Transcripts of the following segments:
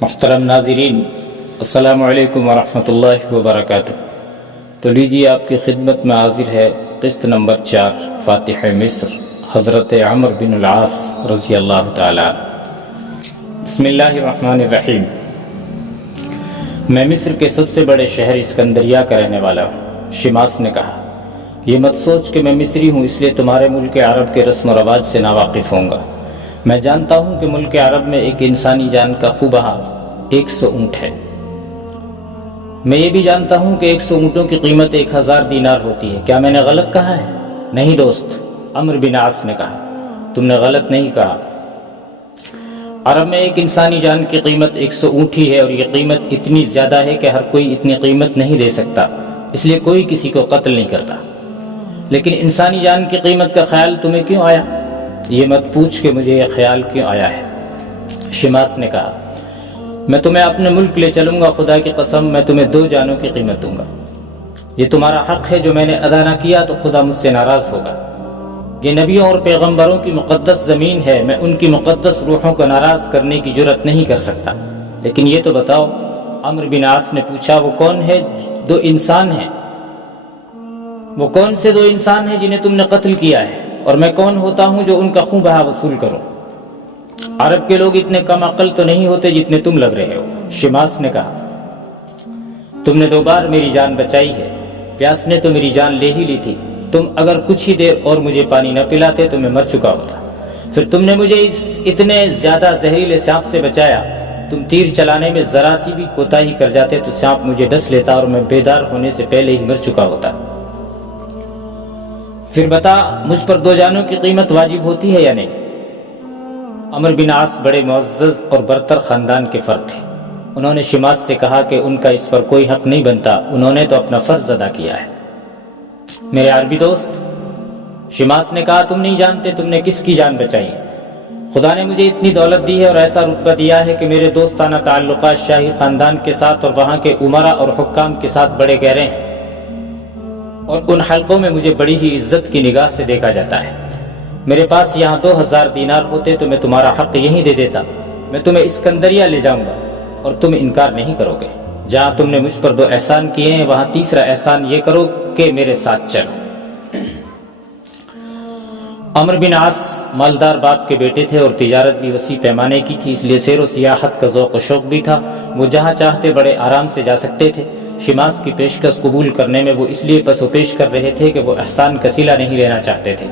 محترم ناظرین، السلام علیکم ورحمۃ اللہ وبرکاتہ۔ تو لیجیے آپ کی خدمت میں حاضر ہے قسط نمبر 4 فاتح مصر حضرت عمرو بن العاص رضی اللہ تعالیٰ۔ بسم اللہ الرحمن الرحیم۔ میں مصر کے سب سے بڑے شہر اسکندریہ کا رہنے والا ہوں۔ شماس نے کہا، یہ مت سوچ کہ میں مصری ہوں اس لیے تمہارے ملک عرب کے رسم و رواج سے ناواقف ہوں گا۔ میں جانتا ہوں کہ ملک عرب میں ایک انسانی جان کا خوبہ 100 اونٹ ہے۔ میں یہ بھی جانتا ہوں کہ 100 اونٹوں کی قیمت 1000 دینار ہوتی ہے۔ کیا میں نے غلط کہا ہے؟ نہیں دوست، عمرو بن عاص نے کہا، تم نے غلط نہیں کہا۔ عرب میں ایک انسانی جان کی قیمت 100 اونٹ ہی ہے، اور یہ قیمت اتنی زیادہ ہے کہ ہر کوئی اتنی قیمت نہیں دے سکتا، اس لیے کوئی کسی کو قتل نہیں کرتا۔ لیکن انسانی جان کی قیمت کا خیال تمہیں کیوں آیا؟ یہ مت پوچھ کہ مجھے یہ خیال کیوں آیا ہے۔ شماس نے کہا، میں تمہیں اپنے ملک لے چلوں گا، خدا کی قسم میں تمہیں 2 جانوں کی قیمت دوں گا۔ یہ تمہارا حق ہے، جو میں نے ادا نہ کیا تو خدا مجھ سے ناراض ہوگا۔ یہ نبیوں اور پیغمبروں کی مقدس زمین ہے، میں ان کی مقدس روحوں کو ناراض کرنے کی جرات نہیں کر سکتا۔ لیکن یہ تو بتاؤ، عمرو بن عاص نے پوچھا، وہ کون ہے 2 انسان ہیں؟ وہ کون سے 2 انسان ہیں جنہیں تم نے قتل کیا ہے؟ اور میں کون ہوتا ہوں جو ان کا خون بہا وصول کروں؟ عرب کے لوگ اتنے کم عقل تو نہیں ہوتے جتنے تم لگ رہے ہو۔ شماس نے کہا، تم نے 2 بار میری جان بچائی ہے، پیاس نے تو میری جان لے ہی لی تھی۔ تم اگر کچھ ہی دیر اور مجھے پانی نہ پلاتے تو میں مر چکا ہوتا۔ پھر تم نے مجھے اس اتنے زیادہ زہریلے سانپ سے بچایا۔ تم تیر چلانے میں ذرا سی بھی کوتاہی کر جاتے تو سانپ مجھے ڈس لیتا اور میں بیدار ہونے سے پہلے ہی مر چکا ہوتا۔ پھر بتا، مجھ پر 2 جانوں کی قیمت واجب ہوتی ہے یا نہیں؟ عمرو بن عاص بڑے معزز اور برتر خاندان کے فرد تھے۔ انہوں نے شماس سے کہا کہ ان کا اس پر کوئی حق نہیں بنتا، انہوں نے تو اپنا فرض ادا کیا ہے۔ میرے عربی دوست، شماس نے کہا، تم نہیں جانتے تم نے کس کی جان بچائی ہے۔ خدا نے مجھے اتنی دولت دی ہے اور ایسا رتبہ دیا ہے کہ میرے دوستانہ تعلقات شاہی خاندان کے ساتھ اور وہاں کے امراء اور حکام کے ساتھ بڑے گہرے ہیں، اور ان حلقوں میں مجھے بڑی ہی عزت کی نگاہ سے دیکھا جاتا ہے۔ میرے پاس یہاں 2000 دینار ہوتے تو میں تمہارا حق یہیں دے دیتا۔ میں تمہیں اسکندریہ لے جاؤں گا اور تم انکار نہیں کرو گے۔ جہاں تم نے مجھ پر 2 احسان کیے ہیں، وہاں تیسرا احسان یہ کرو کہ میرے ساتھ چلو۔ عمرو بن عاص مالدار باپ کے بیٹے تھے اور تجارت بھی وسیع پیمانے کی تھی، اس لیے سیر و سیاحت کا ذوق و شوق بھی تھا۔ وہ جہاں چاہتے بڑے آرام سے جا سکتے تھے۔ شماس کی پیشکش قبول کرنے میں وہ اس لیے پس و پیش کر رہے تھے کہ وہ احسان کا صلہ نہیں لینا چاہتے تھے۔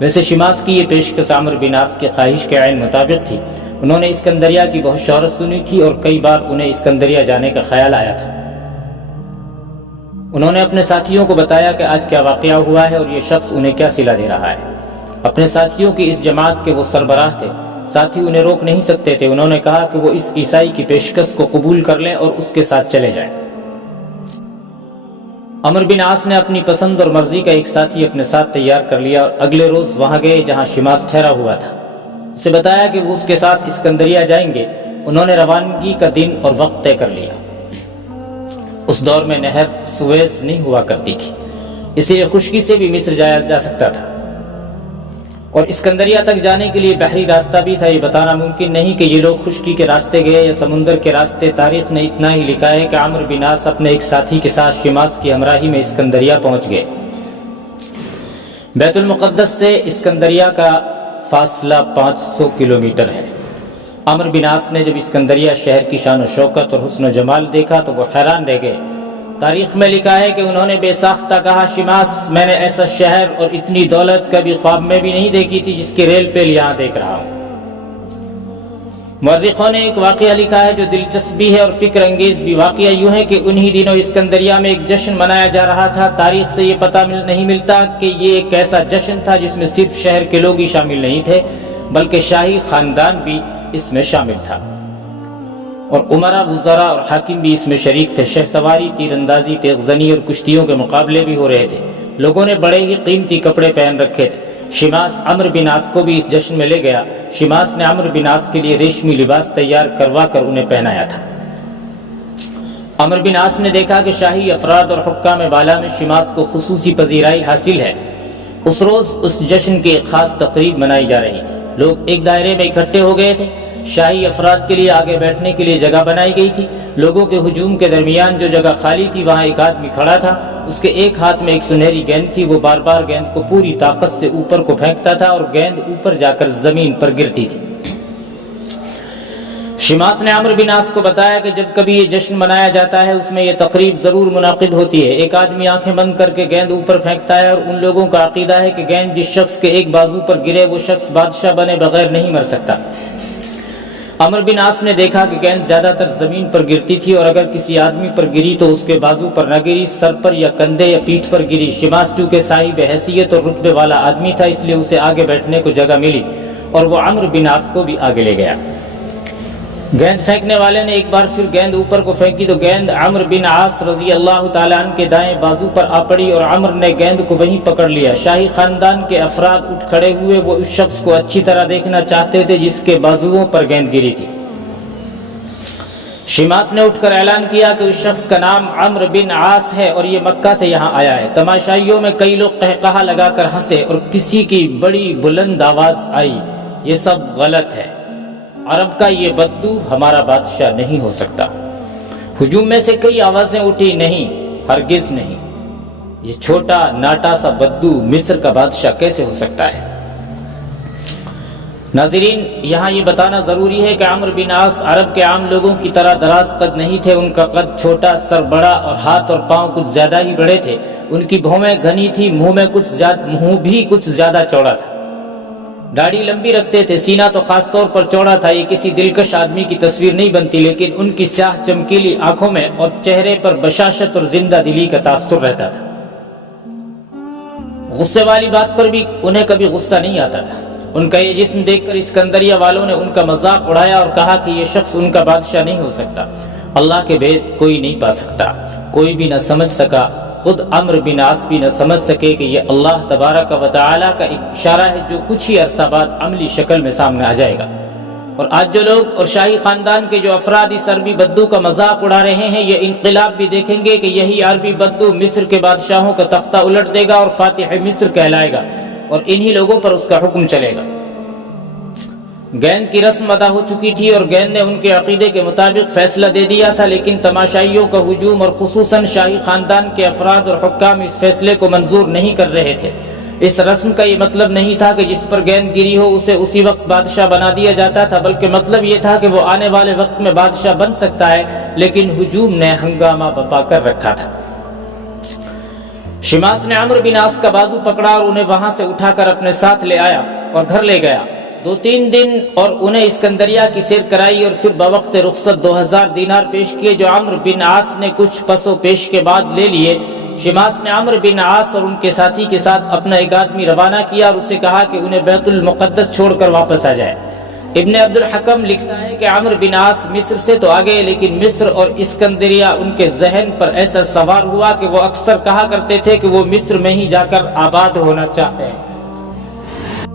ویسے شماس کی یہ پیشکش عمرو بن عاص کے خواہش کے عین مطابق تھی۔ انہوں نے اسکندریہ کی بہت شہرت سنی تھی اور کئی بار انہیں اسکندریہ جانے کا خیال آیا تھا۔ انہوں نے اپنے ساتھیوں کو بتایا کہ آج کیا واقعہ ہوا ہے اور یہ شخص انہیں کیا صلہ دے رہا ہے۔ اپنے ساتھیوں کی اس جماعت کے وہ سربراہ تھے، ساتھی انہیں روک نہیں سکتے تھے۔ انہوں نے کہا کہ وہ اس عیسائی کی پیشکش کو قبول کر لیں اور اس کے ساتھ چلے جائیں۔ عمرو بن عاص نے اپنی پسند اور مرضی کا ایک ساتھی اپنے ساتھ تیار کر لیا اور اگلے روز وہاں گئے جہاں شماس ٹھہرا ہوا تھا۔ اسے بتایا کہ وہ اس کے ساتھ اسکندریہ جائیں گے۔ انہوں نے روانگی کا دن اور وقت طے کر لیا۔ اس دور میں نہر سویز نہیں ہوا کرتی تھی، اس لیے خشکی سے بھی مصر جایا جا سکتا تھا، اور اسکندریہ تک جانے کے لیے بحری راستہ بھی تھا۔ یہ بتانا ممکن نہیں کہ یہ لوگ خشکی کے راستے گئے یا سمندر کے راستے۔ تاریخ نے اتنا ہی لکھا ہے کہ عمرو بن عاص اپنے ایک ساتھی کے ساتھ شماس کی ہمراہی میں اسکندریہ پہنچ گئے۔ بیت المقدس سے اسکندریہ کا فاصلہ 500 کلومیٹر ہے۔ عمرو بن عاص نے جب اسکندریہ شہر کی شان و شوکت اور حسن و جمال دیکھا تو وہ حیران رہ گئے۔ تاریخ میں لکھا ہے کہ انہوں نے بے ساختہ کہا، شماس، میں نے ایسا شہر اور اتنی دولت کبھی خواب میں بھی نہیں دیکھی تھی جس کی ریل پیل یہاں دیکھ رہا ہوں۔ مورخوں نے ایک واقعہ لکھا ہے جو دلچسپ بھی ہے اور فکر انگیز بھی۔ واقعہ یوں ہے کہ انہی دنوں اسکندریہ میں ایک جشن منایا جا رہا تھا۔ تاریخ سے یہ پتہ نہیں ملتا کہ یہ ایک ایسا جشن تھا جس میں صرف شہر کے لوگ ہی شامل نہیں تھے بلکہ شاہی خاندان بھی اس میں شامل تھا، اور امراء، وزراء اور حاکم بھی اس میں شریک تھے۔ شہ سواری، تیر اندازی، تیغ زنی اور کشتیوں کے مقابلے بھی ہو رہے تھے۔ لوگوں نے بڑے ہی قیمتی کپڑے پہن رکھے تھے۔ شماس عمرو بن عاص کو بھی اس جشن میں لے گیا۔ شماس نے عمرو بن عاص کے لیے ریشمی لباس تیار کروا کر انہیں پہنایا تھا۔ عمرو بن عاص نے دیکھا کہ شاہی افراد اور حکام بالا میں شماس کو خصوصی پذیرائی حاصل ہے۔ اس روز اس جشن کی ایک خاص تقریب منائی جا رہی تھی۔ لوگ ایک دائرے میں اکٹھے ہو گئے تھے۔ شاہی افراد کے لیے آگے بیٹھنے کے لیے جگہ بنائی گئی تھی۔ لوگوں کے ہجوم کے درمیان جو جگہ خالی تھی وہاں ایک آدمی کھڑا تھا، اس کے ایک ہاتھ میں ایک سنہری گیند تھی، وہ بار بار گیند کو پوری طاقت سے اوپر کو پھینکتا تھا اور گیند اوپر جا کر زمین پر گرتی تھی۔ شماس نے عمرو بن عاص کو بتایا کہ جب کبھی یہ جشن منایا جاتا ہے اس میں یہ تقریب ضرور منعقد ہوتی ہے۔ ایک آدمی آنکھیں بند کر کے گیند اوپر پھینکتا ہے اور ان لوگوں کا عقیدہ ہے کہ گیند جس شخص کے ایک بازو پر گرے وہ شخص بادشاہ بنے بغیر نہیں مر سکتا۔ عمرو بن عاص نے دیکھا کہ گیند زیادہ تر زمین پر گرتی تھی اور اگر کسی آدمی پر گری تو اس کے بازو پر نہ گری، سر پر یا کندھے یا پیٹھ پر گری۔ شماس چونکہ صاحب حیثیت اور رتبے والا آدمی تھا اس لیے اسے آگے بیٹھنے کو جگہ ملی اور وہ عمرو بن عاص کو بھی آگے لے گیا۔ گیند پھینکنے والے نے ایک بار پھر گیند اوپر کو پھینکی تو گیند عمرو بن عاص رضی اللہ تعالیٰ عنہ کے دائیں بازو پر آ پڑی اور عمرو نے گیند کو وہیں پکڑ لیا۔ شاہی خاندان کے افراد اٹھ کھڑے ہوئے، وہ اس شخص کو اچھی طرح دیکھنا چاہتے تھے جس کے بازوؤں پر گیند گری تھی۔ شماس نے اٹھ کر اعلان کیا کہ اس شخص کا نام عمرو بن عاص ہے اور یہ مکہ سے یہاں آیا ہے۔ تماشائیوں میں کئی لوگ قہقہہ لگا کر ہنسے اور کسی کی بڑی بلند آواز آئی، یہ سب غلط ہے، عرب کا یہ بدو ہمارا بادشاہ نہیں ہو سکتا۔ ہجوم میں سے کئی آوازیں اٹھی، نہیں، ہرگز نہیں، یہ چھوٹا ناٹا سا بدو مصر کا بادشاہ کیسے ہو سکتا ہے۔ ناظرین، یہاں یہ بتانا ضروری ہے کہ عمرو بن عاص عرب کے عام لوگوں کی طرح دراز قد نہیں تھے۔ ان کا قد چھوٹا، سر بڑا اور ہاتھ اور پاؤں کچھ زیادہ ہی بڑے تھے۔ ان کی بھومیں گھنی تھی، منہ بھی کچھ زیادہ چوڑا تھا۔ داڑھی لمبی رکھتے تھے، سینہ تو خاص طور پر چوڑا تھا۔ یہ کسی دلکش آدمی کی تصویر نہیں بنتی، لیکن ان کی سیاہ چمکیلی آنکھوں میں اور چہرے پر بشاشت اور زندہ دلی کا تاثر رہتا تھا۔ غصے والی بات پر بھی انہیں کبھی غصہ نہیں آتا تھا۔ ان کا یہ جسم دیکھ کر اسکندریہ والوں نے ان کا مذاق اڑایا اور کہا کہ یہ شخص ان کا بادشاہ نہیں ہو سکتا۔ اللہ کے بھید کوئی نہیں پا سکتا، کوئی بھی نہ سمجھ سکا، خود عمرو بن عاص بھی نہ سمجھ سکے کہ یہ اللہ تبارک و تعالیٰ کا ایک اشارہ ہے جو کچھ ہی عرصہ بعد عملی شکل میں سامنے آ جائے گا۔ اور آج جو لوگ اور شاہی خاندان کے جو افراد اس عربی بدو کا مذاق اڑا رہے ہیں، یہ انقلاب بھی دیکھیں گے کہ یہی عربی بدو مصر کے بادشاہوں کا تختہ الٹ دے گا اور فاتح مصر کہلائے گا اور انہی لوگوں پر اس کا حکم چلے گا۔ گیند کی رسم ادا ہو چکی تھی اور گیند نے ان کے عقیدے کے مطابق فیصلہ دے دیا تھا، لیکن تماشائیوں کا ہجوم اور خصوصاً شاہی خاندان کے افراد اور حکام اس فیصلے کو منظور نہیں کر رہے تھے۔ اس رسم کا یہ مطلب نہیں تھا کہ جس پر گیند گری ہو اسے اسی وقت بادشاہ بنا دیا جاتا تھا، بلکہ مطلب یہ تھا کہ وہ آنے والے وقت میں بادشاہ بن سکتا ہے، لیکن ہجوم نے ہنگامہ بپا کر رکھا تھا۔ شماس نے عمرو بن عاص کا بازو پکڑا اور انہیں وہاں سے اٹھا کر اپنے ساتھ لے آیا اور گھر لے گیا۔ 2-3 دن اور انہیں اسکندریہ کی سیر کرائی اور پھر بوقت رخصت 2000 دینار پیش کیے جو عمرو بن عاص نے کچھ پس و پیش کے بعد لے لیے۔ شماس نے عمرو بن عاص اور ان کے ساتھی کے ساتھ اپنا ایک آدمی روانہ کیا اور اسے کہا کہ انہیں بیت المقدس چھوڑ کر واپس آ جائے۔ ابن عبد الحکم لکھتا ہے کہ عمرو بن عاص مصر سے تو آگئے، لیکن مصر اور اسکندریہ ان کے ذہن پر ایسا سوار ہوا کہ وہ اکثر کہا کرتے تھے کہ وہ مصر میں ہی جا کر آباد ہونا چاہتے ہیں۔